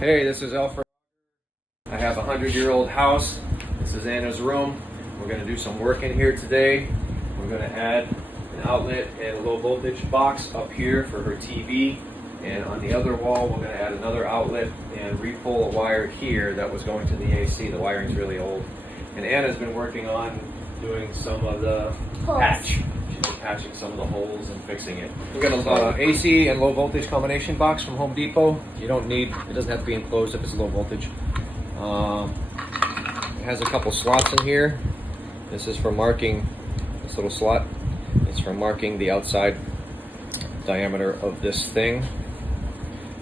Hey, this is Alfred. I have a 100-year-old house. This is Anna's room. We're going to do some work in here today. We're going to add an outlet and a low voltage box up here for her TV. And on the other wall, we're going to add another outlet and re-pull a wire here that was going to the AC. The wiring's really old. And Anna's been working on doing some of the patch. She's been patching some of the holes and fixing it. We got a AC and low voltage combination box from Home Depot. You don't need, it doesn't have to be enclosed if it's low voltage. It has a couple slots in here. This is for marking, this little slot. It's for marking the outside diameter of this thing.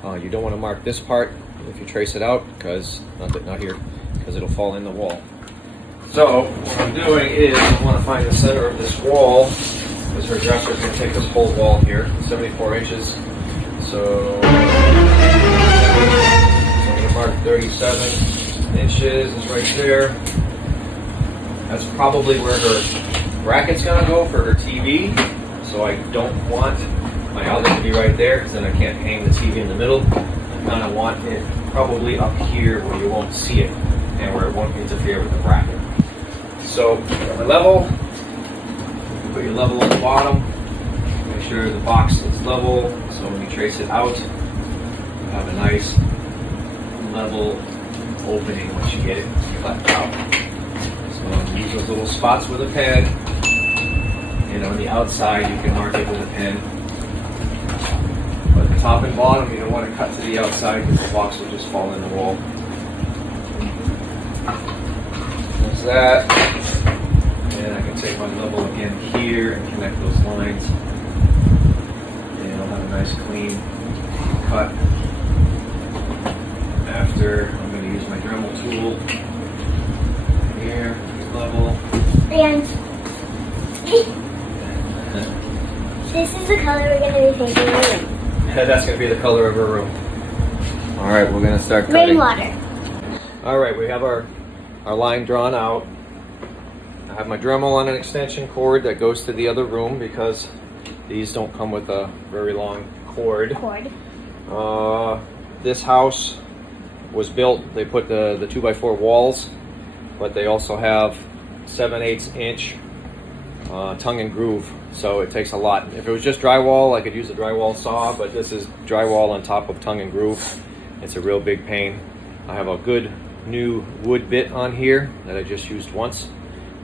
You don't want to mark this part if you trace it out, because not here, because it'll fall in the wall. So what I'm doing is I want to find the center of this wall, because her dresser is going to take this whole wall here, 74 inches. So I'm going to mark 37 inches. It's right there. That's probably where her bracket's going to go for her TV. So I don't want my outlet to be right there, because then I can't hang the TV in the middle. I kind of want it probably up here where you won't see it and where it won't interfere with the bracket. So my level, put your level on the bottom, make sure the box is level, so when you trace it out, you have a nice level opening once you get it cut out. So use those little spots with a pen, and on the outside you can mark it with a pen. But the top and bottom, you don't want to cut to the outside because the box will just fall in the wall. There's that. And I can take my level again here and connect those lines. And I'll have a nice clean cut. After, I'm going to use my Dremel tool. Here, level. And this is the color we're going to be painting the room. That's going to be the color of her room. Alright, we're going to start cutting. Rainwater. Alright, we have our line drawn out. I have my Dremel on an extension cord that goes to the other room because these don't come with a very long cord. This house was built, they put the 2x4 walls, but they also have 7/8 inch tongue and groove, so it takes a lot. If it was just drywall, I could use a drywall saw, but this is drywall on top of tongue and groove. It's a real big pain. I have a good new wood bit on here that I just used once,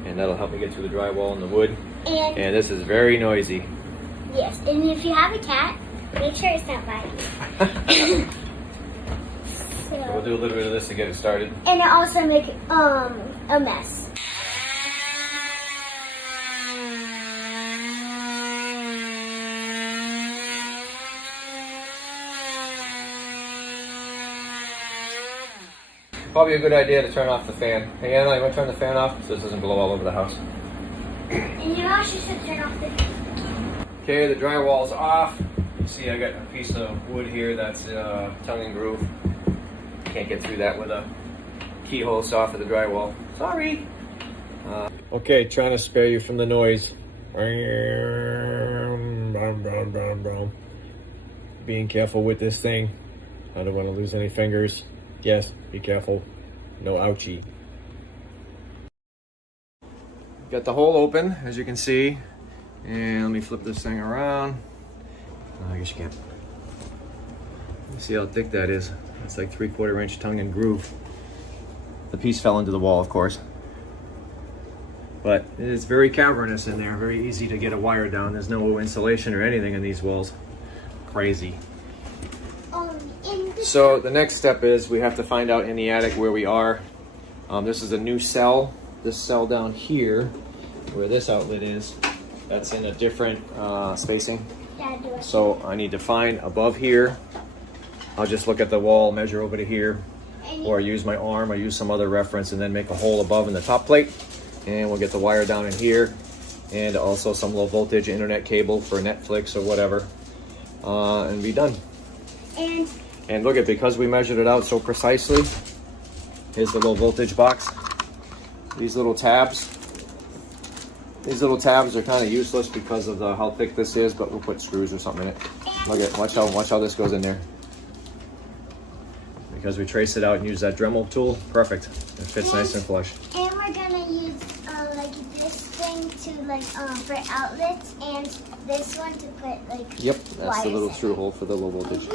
and that'll help me get through the drywall and the wood. And this is very noisy. Yes, and if you have a cat, make sure it's not biting. So We'll do a little bit of this to get it started. and it also make a mess. Probably a good idea to turn off the fan. Hey Anna, you want to turn the fan off so this doesn't blow all over the house? And you also should turn off the. Okay, the drywall's off. You see I got a piece of wood here that's tongue and groove. Can't get through that with a keyhole saw for the drywall. Sorry. Okay, trying to spare you from the noise. Being careful with this thing. I don't want to lose any fingers. Yes, be careful. No ouchie. Got the hole open, as you can see. And let me flip this thing around. I guess you can't. See how thick that is. It's like 3/4 inch tongue and groove. The piece fell into the wall, of course. But it is very cavernous in there, very easy to get a wire down. There's no insulation or anything in these walls. Crazy. So the next step is we have to find out in the attic where we are. This is a new cell. This cell down here, where this outlet is, that's in a different spacing. So I need to find above here. I'll just look at the wall, measure over to here, or use my arm, or use some other reference, and then make a hole above in the top plate. And we'll get the wire down in here, and also some low voltage internet cable for Netflix or whatever, and be done. And look at, because we measured it out so precisely, here's the low voltage box. These little tabs are kind of useless because of how thick this is, but we'll put screws or something in it. Look at, watch how this goes in there. because we trace it out and use that Dremel tool. Perfect. It fits nice and flush. And we're gonna use like this thing to like for outlets, and this one to put like. Yep, that's the little wires true in. hole for the low voltage.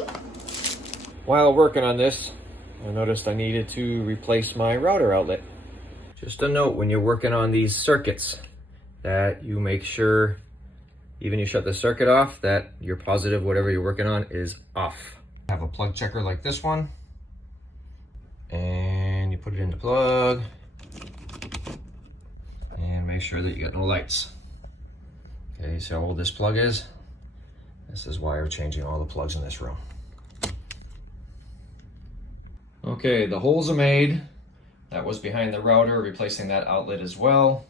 While working on this, I noticed I needed to replace my router outlet. Just a note, when you're working on these circuits, that you make sure, even you shut the circuit off, that you're positive whatever you're working on is off. Have a plug checker like this one, and you put it in the plug, and make sure that you got no lights. Okay, see how old this plug is? This is why we're changing all the plugs in this room. Okay, the holes are made. That was behind the router, replacing that outlet as well.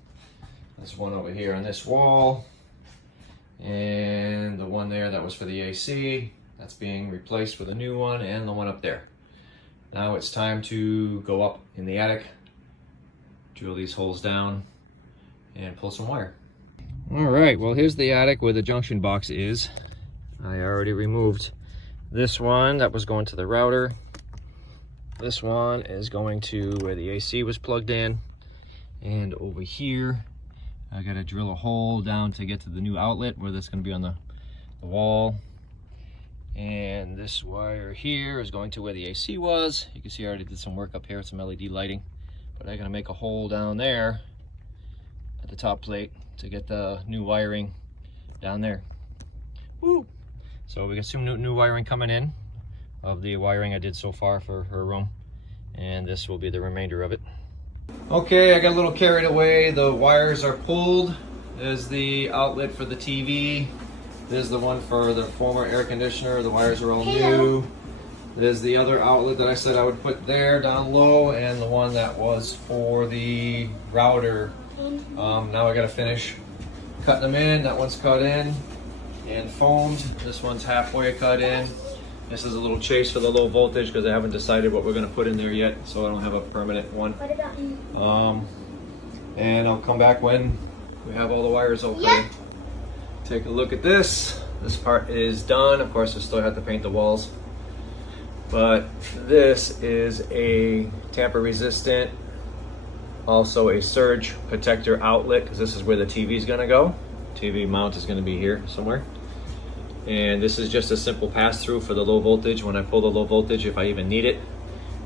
There's one over here on this wall. And the one there that was for the AC, that's being replaced with a new one, and the one up there. Now it's time to go up in the attic, drill these holes down, and pull some wire. All right, well here's the attic where the junction box is. I already removed this one that was going to the router. This one is going to where the AC was plugged in. And over here, I gotta drill a hole down to get to the new outlet where that's gonna be on the wall. And this wire here is going to where the AC was. You can see I already did some work up here with some LED lighting. But I'm gonna make a hole down there at the top plate to get the new wiring down there. Woo! So we got some new wiring coming in of the wiring I did so far for her room, and this will be the remainder of it. Okay, I got a little carried away. The wires are pulled. There's the outlet for the TV. There's the one for the former air conditioner. The wires are all new. There's the other outlet that I said I would put there down low, and the one that was for the router. Now I gotta finish cutting them in. That one's cut in and foamed. This one's halfway cut in. This is a little chase for the low voltage because I haven't decided what we're going to put in there yet, so I don't have a permanent one. What about you? And I'll come back when we have all the wires all put in. Take a look at this. This part is done. Of course, I still have to paint the walls. But this is a tamper resistant, also a surge protector outlet, because this is where the TV is going to go. TV mount is going to be here somewhere. And this is just a simple pass-through for the low voltage when I pull the low voltage, if I even need it.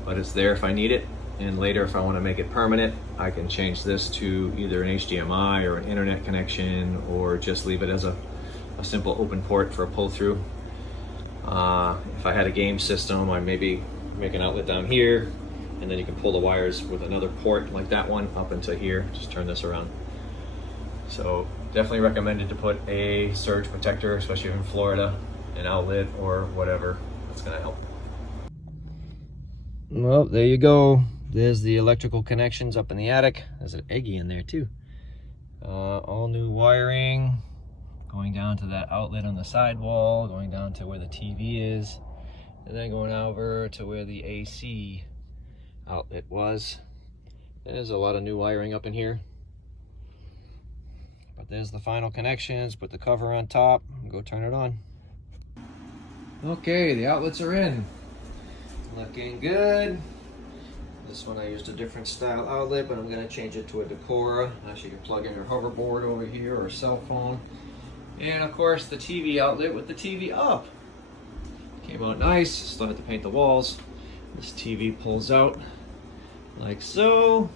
But it's there if I need it. And later, if I want to make it permanent, I can change this to either an HDMI or an internet connection, or just leave it as a simple open port for a pull-through. If I had a game system, I'd maybe make an outlet down here, and then you can pull the wires with another port like that one up into here. Just turn this around. So definitely recommended to put a surge protector, especially in Florida, an outlet or whatever. That's gonna help. Well, there you go. There's the electrical connections up in the attic. There's an Eggy in there too. All new wiring, going down to that outlet on the side wall, going down to where the TV is, and then going over to where the AC outlet was. There's a lot of new wiring up in here. But there's the final connections. Put the cover on top and go turn it on. Okay, the outlets are in. Looking good. This one I used a different style outlet, but I'm going to change it to a Decora. Now she can plug in her hoverboard over here or cell phone. And of course the TV outlet with the TV up. Came out nice. Still have to paint the walls. This TV pulls out like so.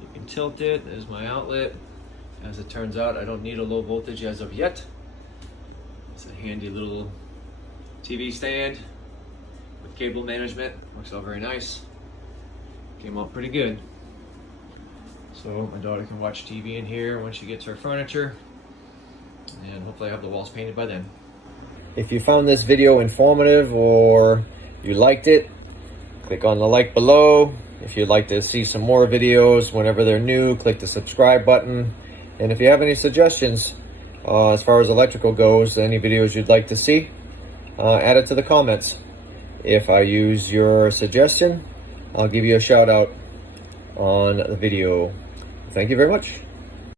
You can tilt it. There's my outlet. As it turns out, I don't need a low voltage as of yet. It's a handy little TV stand with cable management. Works out very nice. Came out pretty good. So my daughter can watch TV in here when she gets her furniture. And hopefully I have the walls painted by then. If you found this video informative or you liked it, click on the like below. If you'd like to see some more videos whenever they're new, click the subscribe button. And if you have any suggestions as far as electrical goes, any videos you'd like to see, add it to the comments. If I use your suggestion, I'll give you a shout out on the video. Thank you very much.